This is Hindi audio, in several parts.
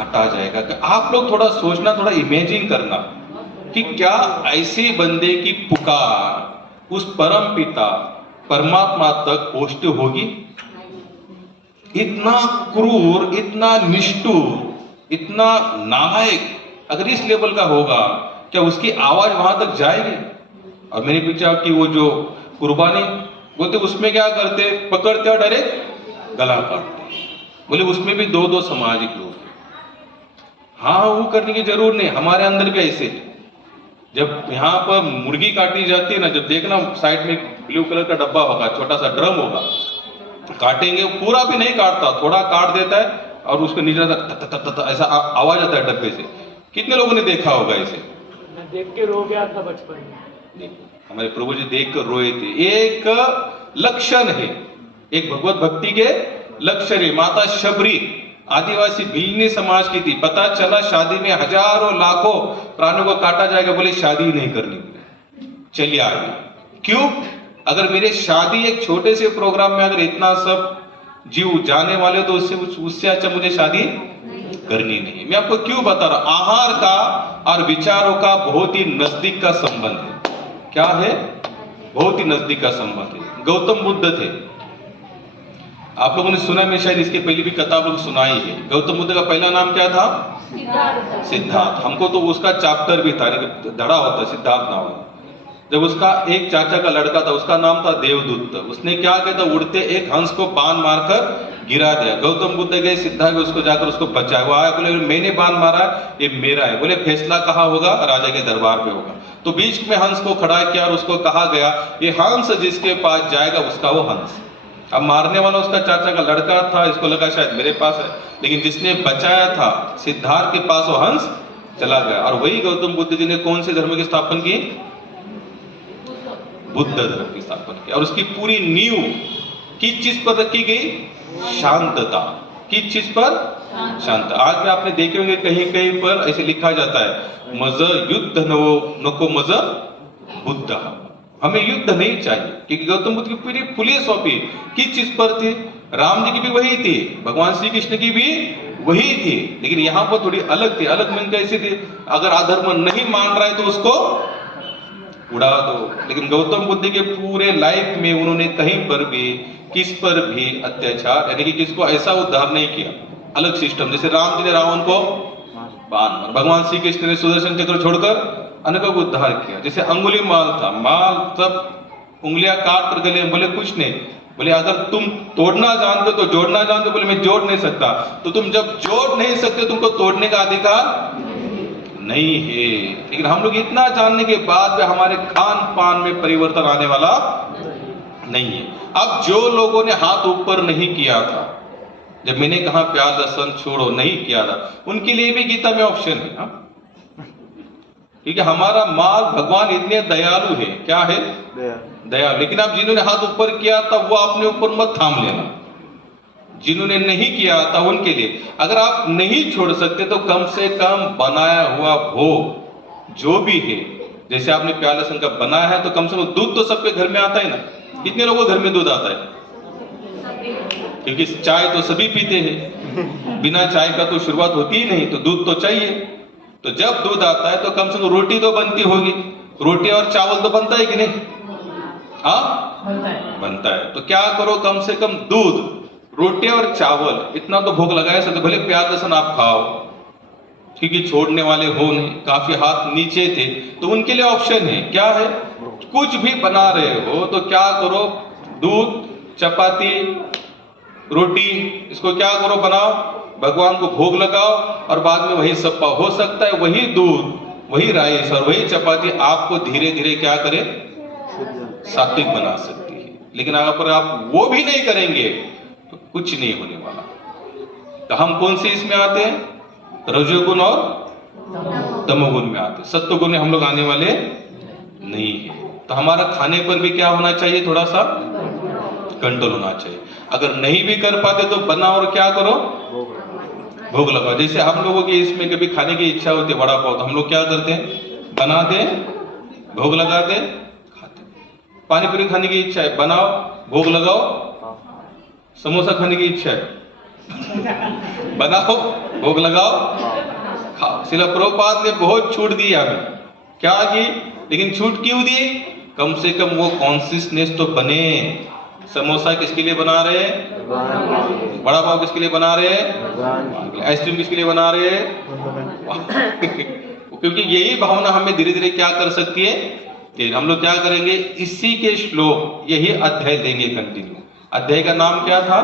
काटा जाएगा। कि आप लोग थोड़ा सोचना, थोड़ा इमेजिन करना कि क्या ऐसे बंदे की पुकार उस परम पिता परमात्मा तक पहुंचती होगी? इतना क्रूर, इतना निष्ठुर, इतना नालायक अगर इस लेवल का होगा, क्या उसकी आवाज वहां तक जाएगी? और मैंने पूछा कि वो जो कुर्बानी बोलते उसमें क्या करते, पकड़ते और डायरेक्ट गला काटते। बोले उसमें भी दो दो सामाजिक लोग हैं। हाँ, वो करने की जरूर नहीं, हमारे अंदर भी ऐसे। जब यहाँ पर मुर्गी काटी जाती है ना, जब देखना साइड में ब्लू कलर का डब्बा होगा, छोटा सा ड्रम होगा, काटेंगे, पूरा भी नहीं काटता, थोड़ा काट देता है और उसको नीचे ऐसा आवाज आता है डब्बे से। कितने लोगों ने देखा होगा इसे? मैं देख के रो गया था बचपन में। हमारे प्रभु जी देख कर रोए थे। एक लक्षण है, एक भगवत भक्ति के लक्षण है। माता शबरी आदिवासी भिल्लनी समाज की थी, पता चला शादी में हजारों लाखों प्राणियों को काटा जाएगा, बोले शादी नहीं करनी, चलिए आगे। क्यों? अगर मेरे शादी एक छोटे से प्रोग्राम में अगर इतना सब जीव जाने वाले, तो उससे अच्छा मुझे शादी करनी नहीं। मैं आपको क्यों बता रहा, आहार का और विचारों का बहुत ही नजदीक का संबंध है। क्या है? बहुत ही नजदीक का संबंध है। गौतम बुद्ध थे, आप लोगों ने सुना, मैं शायद इसके पहले भी कथा आप लोग सुनाई है। गौतम बुद्ध का पहला नाम क्या था? सिद्धार्थ। हमको तो उसका चैप्टर भी था, धड़ा होता सिद्धार्थ नाम। जब उसका एक चाचा का लड़का था, उसका नाम था देवदूत। उसने क्या किया था, उड़ते एक हंस को बाण मारकर गिरा दिया। गौतम बुद्ध गए, सिद्धार्थ उसको जाकर उसको बचाया। वो आया, बोले मैंने बाण मारा, ये मेरा है। बोले फैसला कहाँ होगा? राजा के दरबार पे होगा। तो बीच में हंस को खड़ा किया और उसको कहा गया, ये हंस जिसके पास जाएगा उसका वो हंस। अब मारने वाला उसका चाचा का लड़का था, इसको लगा शायद मेरे पास है, लेकिन जिसने बचाया था सिद्धार्थ के पास वो हंस चला गया। और वही गौतम बुद्ध जी ने कौन से धर्म की स्थापना की? बुद्ध धर्म की स्थापना की। और उसकी पूरी नींव किस चीज पर रखी गई? शांतता। किस चीज पर? शांत। आज में आपने देखे होंगे कहीं कहीं पर ऐसे लिखा जाता है, मज युद्ध नको मज बुद्ध। हमें युद्ध नहीं चाहिए, क्योंकि गौतम बुद्ध की पूरी फिलॉसफी किस चीज पर थी? राम जी की भी वही थी, भगवान श्री कृष्ण की भी वही थी, लेकिन यहाँ पर थोड़ी अलग थी। अलग मन कैसे थी? अगर अधर्म नहीं मान रहा है तो उसको उड़ा दो। लेकिन गौतम बुद्ध के पूरे लाइफ में उन्होंने कहीं पर भी किस पर भी अत्याचार, यानी कि किसको ऐसा उद्धार नहीं किया। अलग सिस्टम, जैसे राम जी ने रावण को बाण मारा, भगवान श्री कृष्ण ने सुदर्शन चक्र छोड़कर अनेकों को उद्धार किया। जैसे अंगुली माल था, माल सब उंगलियां काट कर गले, बोले कुछ नहीं, बोले अगर तुम तोड़ना जानते हो तो जोड़ना जानते हो, बोले मैं जोड़ नहीं सकता। तो तुम जब जोड़ नहीं सकते, तुमको तोड़ने का अधिकार नहीं है। लेकिन हम लोग इतना जानने के बाद भी हमारे खान पान में परिवर्तन आने वाला नहीं है। अब जो लोगों ने हाथ ऊपर नहीं किया था, जब मैंने कहा प्याज लहसुन छोड़ो, नहीं किया था, उनके लिए भी गीता में ऑप्शन है। हाँ, क्योंकि हमारा माल भगवान इतने दयालु है। क्या है? दयालु। लेकिन आप जिन्होंने हाथ ऊपर किया था वो अपने ऊपर मत थाम लेना, जिन्होंने नहीं किया था उनके लिए। अगर आप नहीं छोड़ सकते तो कम से कम बनाया हुआ भोग जो भी है, जैसे आपने प्याज लहसुन का बनाया है, तो कम से कम दूध तो सबके घर में आता है ना। कितने लोगों के घर में दूध आता है? क्योंकि चाय तो सभी पीते हैं, बिना चाय का तो शुरुआत होती ही नहीं, तो दूध तो चाहिए। तो जब दूध आता है तो कम से कम रोटी तो बनती होगी। रोटी और चावल तो बनता है कि नहीं? हाँ, बनता है। तो क्या करो, कम से कम दूध, रोटी और चावल इतना तो भूख लगाए सकते। भले प्याज लहसुन आप खाओ, क्योंकि छोड़ने वाले हो नहीं, काफी हाथ नीचे थे, तो उनके लिए ऑप्शन है। क्या है? कुछ भी बना रहे हो तो क्या करो, दूध, चपाती, रोटी, इसको क्या करो, बनाओ, भगवान को भोग लगाओ, और बाद में वही सब पाओ। हो सकता है वही दूध, वही राइस और वही चपाती आपको धीरे धीरे क्या करे, सात्विक बना सकती है। लेकिन अगर आप वो भी नहीं करेंगे तो कुछ नहीं होने वाला। तो हम कौन से इसमें आते हैं? रजोगुण और तमोगुण में आते हैं। सत्वगुण में हम लोग आने वाले नहीं है। तो हमारा खाने पर भी क्या होना चाहिए, थोड़ा सा कंट्रोल होना चाहिए। अगर नहीं भी कर पाते तो बनाओ और क्या करो, भोग लगाओ। जैसे हम लोगों की इसमें कभी खाने की इच्छा होती है वड़ा पाव, तो हम लोग क्या करते हैं, बनाते, भोग लगाते, खाते। पानी पूरी खाने की इच्छा है, बनाओ, भोग लगाओ। समोसा खाने की इच्छा है, बनाओ, भोग लगाओ, खाओ। शिला प्रभुपाद ने बहुत छूट दी हमें, क्या की, लेकिन छूट क्यों दी? कम से कम वो कॉन्सियसनेस तो बने। समोसा किसके लिए बना रहे हैं? बड़ा पाव किसके लिए बना रहे हैं? आइसक्रीम किसके लिए बना रहे हैं? क्योंकि यही भावना हमें धीरे धीरे क्या कर सकती है, कि हम लोग क्या करेंगे, इसी के श्लोक, यही अध्याय देंगे कंटिन्यू। अध्याय का नाम क्या था?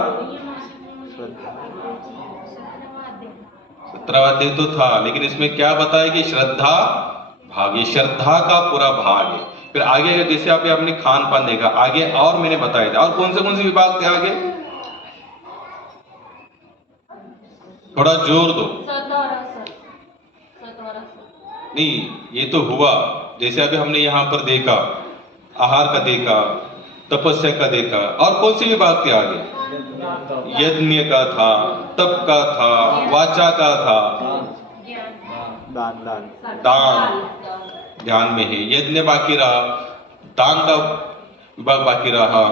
17वां अध्याय तो था, लेकिन इसमें क्या बताया कि श्रद्धा भाग, ये श्रद्धा का पूरा भाग है। फिर आगे अगर जैसे आपने खान पान देखा, आगे और मैंने बताया था, और कौन से विभाग थे आगे? थोड़ा जोर दो। नहीं, ये तो हुआ, जैसे अभी हमने यहाँ पर देखा, आहार का देखा, तपस्या का देखा, और कौन से विभाग थे आगे? यज्ञ का था, तप का था, वाचा का था, दान ध्यान में है, यज्ञ बाकी रहा, दान का विभाग बाकी रहा,